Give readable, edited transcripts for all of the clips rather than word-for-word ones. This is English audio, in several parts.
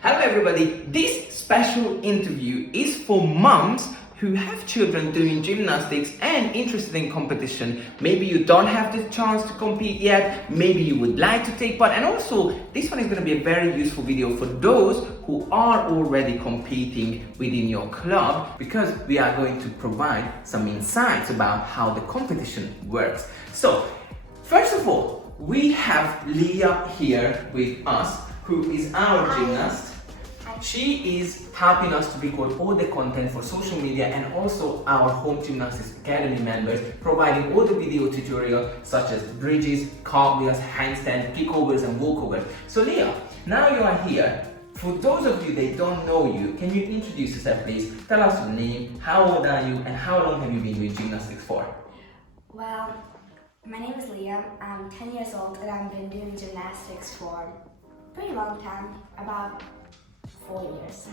Hello everybody, this special interview is for mums who have children doing gymnastics and interested in competition. Maybe you don't have the chance to compete yet, maybe you would like to take part, and also this one is going to be a very useful video for those who are already competing within your club, because we are going to provide some insights about how the competition works. So first of all, we have Leah here with us, who is our gymnast. She is helping us to record all the content for social media and also our Home Gymnastics Academy members, providing all the video tutorials such as bridges, cartwheels, handstand, kickovers and walkovers. So Leah, now you are here. For those of you that don't know you, can you introduce yourself please? Tell us your name, how old are you and how long have you been doing gymnastics for? Well, my name is Leah, I'm 10 years old and I've been doing gymnastics for a pretty long time, about 4 years.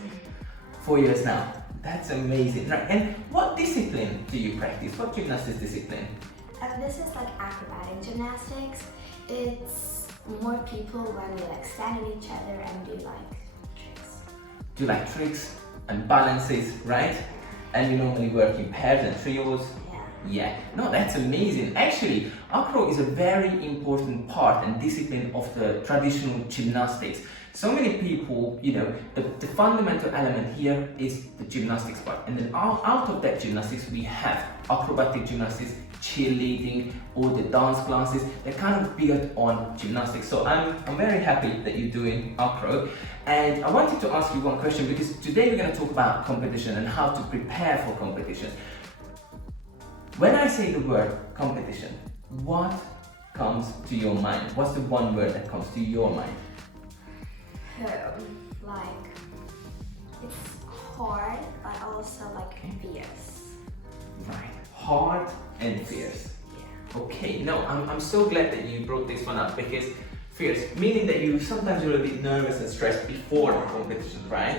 4 years now. That's amazing. Right. And what discipline do you practice? What gymnastics discipline? This is like acrobatic gymnastics. It's more people when they like stand on each other and do like tricks. Do like tricks and balances, right? And you normally work in pairs and trios. Yeah, no, that's amazing. Actually, Acro is a very important part and discipline of the traditional gymnastics. So many people, you know, the fundamental element here is the gymnastics part. And then out of that gymnastics, we have acrobatic gymnastics, cheerleading, all the dance classes. They're kind of built on gymnastics. So I'm very happy that you're doing Acro. And I wanted to ask you one question, because today we're going to talk about competition and how to prepare for competition. When I say the word competition, what comes to your mind? What's the one word that comes to your mind? Like, it's hard, but also like fierce. Right, hard and fierce. Yeah. Okay, no, I'm so glad that you brought this one up, because fierce, meaning that you sometimes you're a bit nervous and stressed before the competition, right?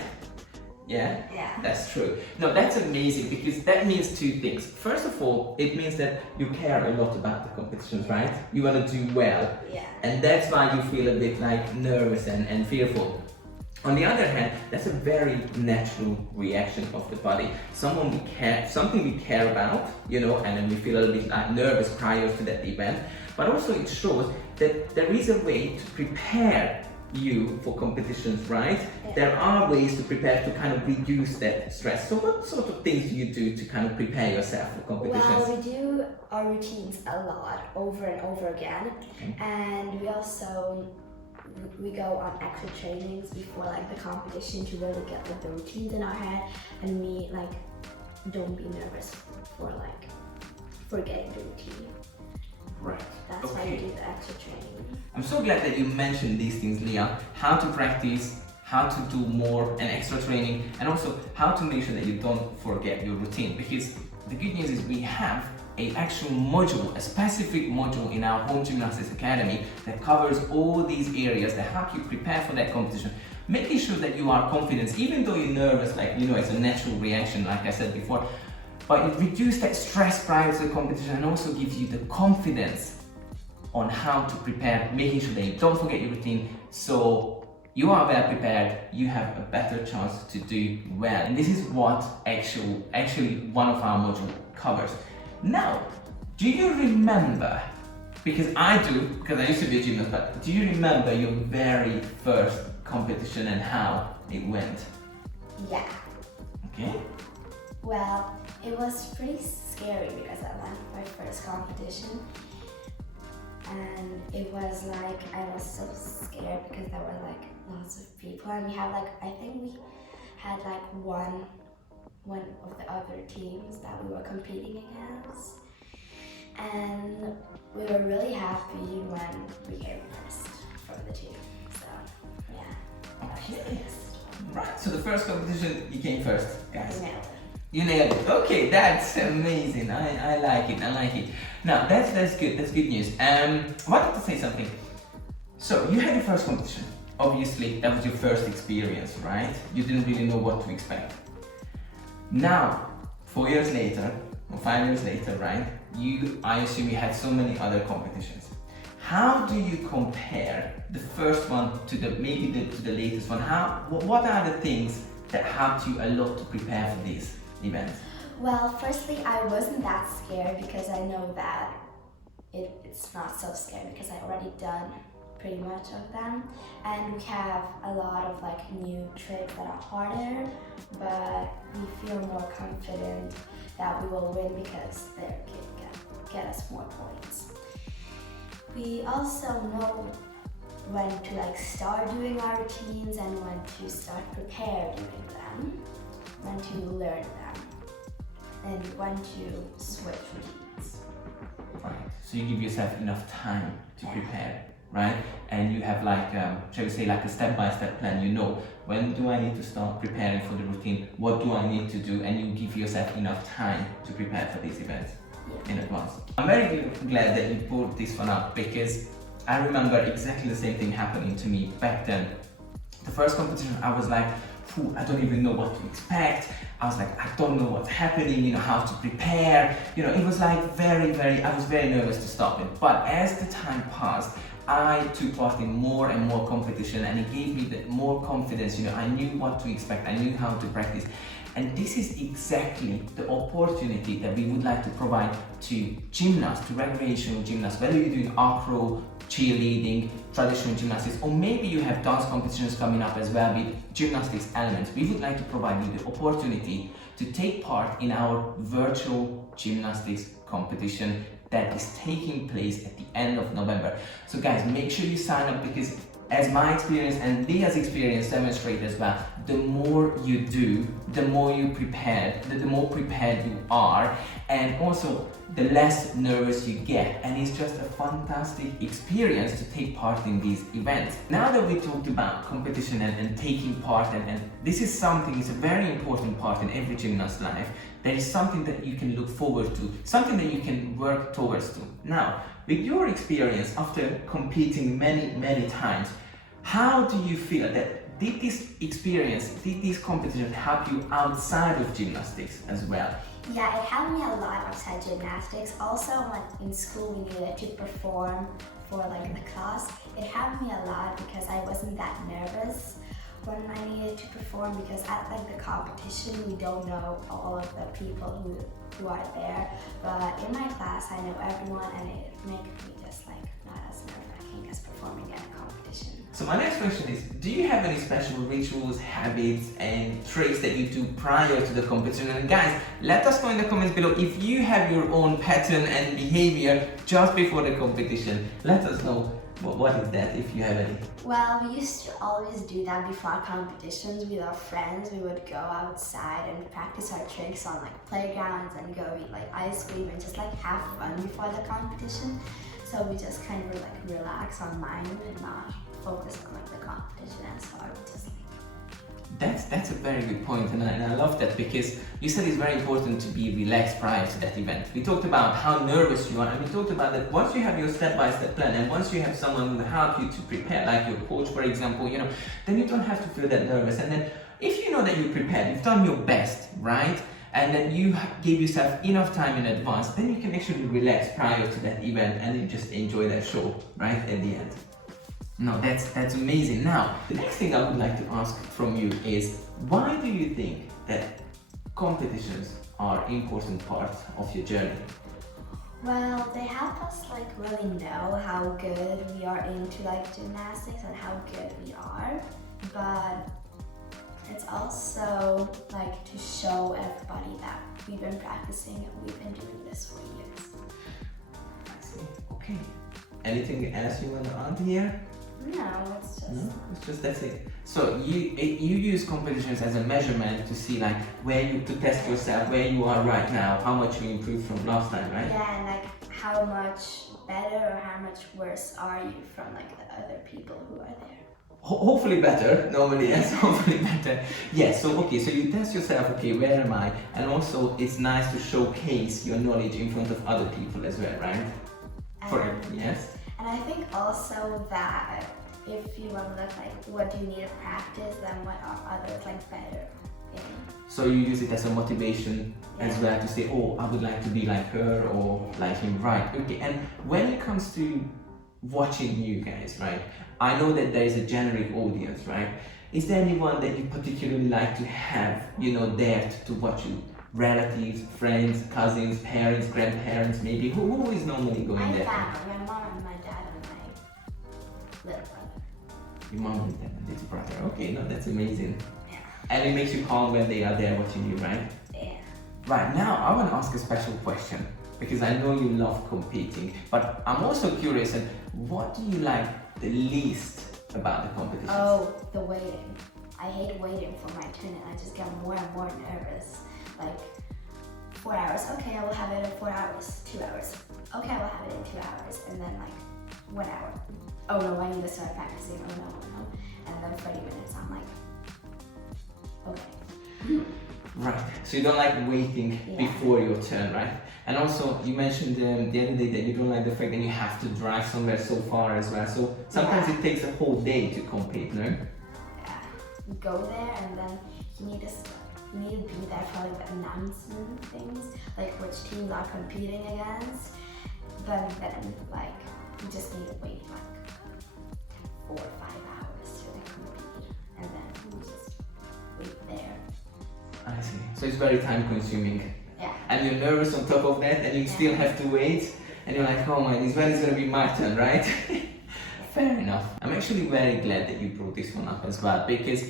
Yeah? Yeah. That's true. No, that's amazing, because that means two things. First of all, it means that you care a lot about the competitions, right? You want to do well. Yeah. And that's why you feel a bit like nervous and fearful. On the other hand, that's a very natural reaction of the body. Something we care about, you know, and then we feel a little bit like nervous prior to that event. But also it shows that there is a way to prepare you for competitions, right? Yeah. There are ways to prepare to kind of reduce that stress. So what sort of things do you do to kind of prepare yourself for competitions? Well, we do our routines a lot, over and over again. Okay. And we go on extra trainings before like the competition to really get like the routines in our head, and we like don't be nervous for like forgetting the routine. Right. That's why we do the extra training. I'm so glad that you mentioned these things, Leah. How to practice, how to do more and extra training, and also how to make sure that you don't forget your routine. Because the good news is we have an actual module, a specific module in our Home Gymnastics Academy that covers all these areas that help you prepare for that competition. Making sure that you are confident, even though you're nervous, like, you know, it's a natural reaction, like I said before. But it reduces that stress prior to the competition and also gives you the confidence on how to prepare, making sure that you don't forget your routine, so you are well prepared, you have a better chance to do well. And this is what actually one of our modules covers. Now, do you remember, because I do, because I used to be a gymnast, but do you remember your very first competition and how it went? Yeah. Okay. Well, it was pretty scary because I went my first competition, and it was like I was so scared because there were like lots of people, and we had like, I think we had like one of the other teams that we were competing against, and we were really happy when we came first from the team. So yeah. Okay. Right. So the first competition you came first, guys. Nailed it. You nailed it. Okay, that's amazing. I like it. I like it. Now that's good. That's good news. I wanted to say something. So you had your first competition. Obviously, that was your first experience, right? You didn't really know what to expect. Now, 4 years later, or 5 years later, right? I assume you had so many other competitions. how do you compare the first one to the to the latest one? What are the things that helped you a lot to prepare for these events? Well, firstly, I wasn't that scared because I know that it's not so scary because I already done pretty much of them, and we have a lot of like new tricks that are harder, but we feel more confident that we will win because they can get us more points. We also know when to like start doing our routines and when to start prepare doing them, when to learn them, and when to switch routines. Right. So you give yourself enough time to prepare, right? And you have like, shall we say, like a step-by-step plan. You know, when do I need to start preparing for the routine? What do I need to do? And you give yourself enough time to prepare for these events in advance. I'm very glad that you brought this one up because I remember exactly the same thing happening to me back then. The first competition, I was like, I don't even know what to expect. I was like, I don't know what's happening, you know, how to prepare. You know, it was like I was very nervous to start with. But as the time passed, I took part in more and more competition, and it gave me more confidence. You know, I knew what to expect, I knew how to practice. And this is exactly the opportunity that we would like to provide to gymnasts, to recreational gymnasts, whether you're doing acro, cheerleading, traditional gymnastics, or maybe you have dance competitions coming up as well with gymnastics elements. We would like to provide you the opportunity to take part in our virtual gymnastics competition that is taking place at the end of November. So guys, make sure you sign up because as my experience and Leah's experience demonstrate as well, the more you do, the more you prepare, the more prepared you are, and also the less nervous you get. And it's just a fantastic experience to take part in these events. Now that we talked about competition and taking part, and this is something, it's a very important part in every gymnast's life. There is something that you can look forward to, something that you can work towards to. Now, with your experience after competing many times, how do you feel that did this experience, did this competition help you outside of gymnastics as well? Yeah, it helped me a lot outside gymnastics. Also, when in school we needed to perform for like the class, it helped me a lot because I wasn't that nervous when I needed to perform, because at like the competition we don't know all of the people who are there, but in my class I know everyone, and it makes me just like not as nerve-wracking as performing at a competition. So my next question is, do you have any special rituals, habits and tricks that you do prior to the competition? And guys, let us know in the comments below if you have your own pattern and behavior just before the competition. Let us know what is that, if you have any. Well, we used to always do that before our competitions with our friends. We would go outside and practice our tricks on like playgrounds and go eat like ice cream and just like have fun before the competition. So we just kind of like relax our mind and not focus on like the competition, and so I would just like... That's a very good point, and I love that because you said it's very important to be relaxed prior to that event. We talked about how nervous you are, and we talked about that once you have your step-by-step plan and once you have someone who will help you to prepare, like your coach for example, you know, then you don't have to feel that nervous. And then if you know that you're prepared, you've done your best, right? And then you gave yourself enough time in advance, then you can actually relax prior to that event and you just enjoy that show, right, at the end. No, that's amazing. Now, the next thing I would like to ask from you is, why do you think that competitions are an important part of your journey? Well, they help us like really know how good we are into like gymnastics and how good we are, but it's also like to show everybody that we've been practicing and we've been doing this for years. I see. Okay. Anything else you want to add here? No, it's just that's it. So you use competitions as a measurement to see like to test yourself where you are right now, how much you improved from last time, right? Yeah, and like how much better or how much worse are you from like the other people who are there. Hopefully better, normally, yes, hopefully better. Yes, so okay, so you test yourself, okay, where am I? And also it's nice to showcase your knowledge in front of other people as well, right? Yes. And I think also that if you want to look like what do you need to practice, then what are others like better in. So you use it as a motivation as well to say, oh, I would like to be like her or like him, right? Okay, and when it comes to watching you guys, right? I know that there is a generic audience, right? Is there anyone that you particularly like to have, there to watch you? Relatives, friends, cousins, parents, grandparents, maybe? Who is normally going My there? family, my mom and my dad and my little brother. Your mom and dad and little brother. Okay, no, that's amazing. Yeah. And it makes you calm when they are there watching you, right? Yeah. Right, now I want to ask a special question because I know you love competing, but I'm also curious, and what do you like the least about the competition? Oh, the waiting. I hate waiting for my turn and I just get more and more nervous. Like 4 hours, okay, I will have it in 4 hours, 2 hours. Okay, I will have it in 2 hours, and then like 1 hour. Oh no, I need to start practicing, oh no. And then 30 minutes, I'm like, okay. Right, so you don't like waiting before your turn, right? And also, you mentioned the other day that you don't like the fact that you have to drive somewhere so far as well. So sometimes it takes a whole day to compete, no? Yeah, you go there and then you need to be there for like the announcement things, like which teams are competing against. But then like you just need to wait like 4 or 5 hours to like compete, and then you just wait there. I see. So it's very time consuming. Yeah. And you're nervous on top of that, and you still have to wait, and you're like, oh man, when is gonna be my turn, right? Fair enough. I'm actually very glad that you brought this one up as well, because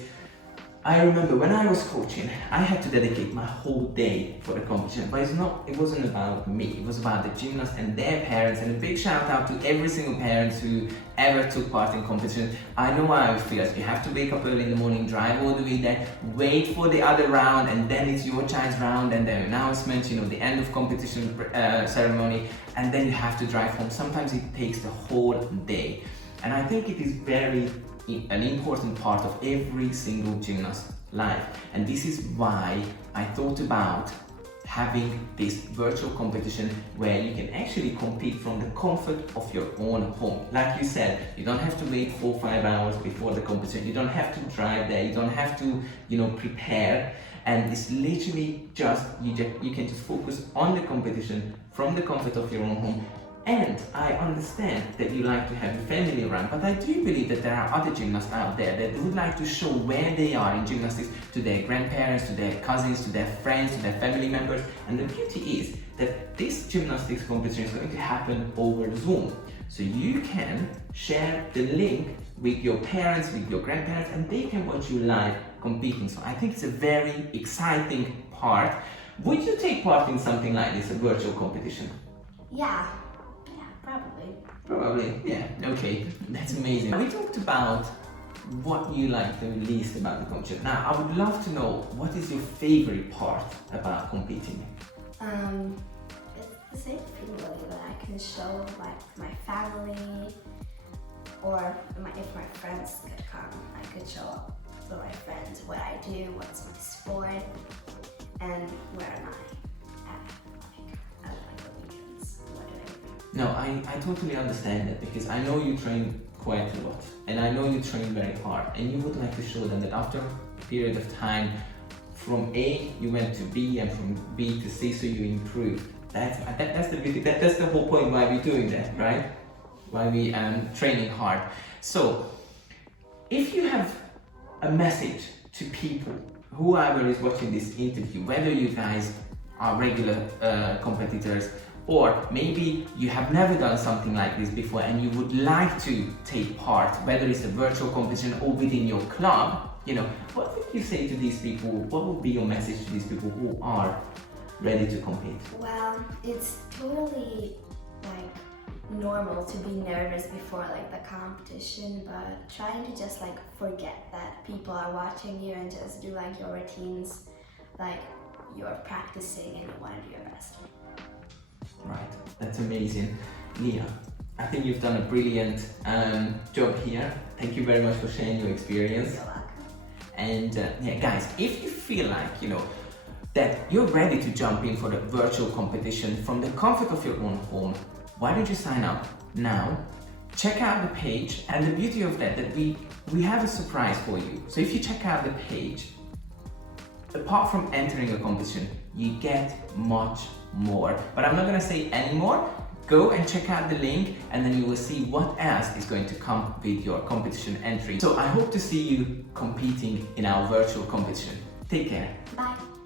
I remember when I was coaching, I had to dedicate my whole day for the competition, but it wasn't about me, it was about the gymnasts and their parents, and a big shout out to every single parent who ever took part in competition. I know how it feels. You have to wake up early in the morning, drive all the way there, wait for the other round, and then it's your child's round, and then announcement, the end of competition ceremony, and then you have to drive home. Sometimes it takes the whole day. And I think it is an important part of every single gymnast's life. And this is why I thought about having this virtual competition where you can actually compete from the comfort of your own home. Like you said, you don't have to wait 4 or 5 hours before the competition. You don't have to drive there. You don't have to, prepare. And it's literally just, you can just focus on the competition from the comfort of your own home. And I understand that you like to have your family around, but I do believe that there are other gymnasts out there that would like to show where they are in gymnastics to their grandparents, to their cousins, to their friends, to their family members. And the beauty is that this gymnastics competition is going to happen over Zoom. So you can share the link with your parents, with your grandparents, and they can watch you live competing. So I think it's a very exciting part. Would you take part in something like this, a virtual competition? Yeah, probably. Probably, yeah, okay, that's amazing. We talked about what you like the least about the competition. Now, I would love to know, what is your favorite part about competing? It's the same thing really, that I can show like my family, or if my friends could come, I could show up to my friends what I do, what's my sport, and where am I at the weekends, what do I do. No, I totally understand that, because I know you train quite a lot, and I know you train very hard, and you would like to show them that after a period of time, from A you went to B, and from B to C, so you improved. That's the beauty. That's the whole point why we're doing that, right? Why we training hard. So, if you have a message to people, whoever is watching this interview, whether you guys are regular competitors, or maybe you have never done something like this before and you would like to take part, whether it's a virtual competition or within your club, what would you say to these people? What would be your message to these people who are ready to compete? Well, it's totally like normal to be nervous before like the competition, but trying to just like forget that people are watching you and just do like your routines, like you're practicing and you want to do your best. Right, that's amazing. Leah, I think you've done a brilliant job here. Thank you very much for sharing your experience. You're welcome. And yeah, guys, if you feel like, that you're ready to jump in for the virtual competition from the comfort of your own home, why don't you sign up now? Check out the page, and the beauty of that we have a surprise for you. So if you check out the page, apart from entering a competition, you get much more. But I'm not gonna say any more. go and check out the link, and then you will see what else is going to come with your competition entry. So I hope to see you competing in our virtual competition. Take care. Bye.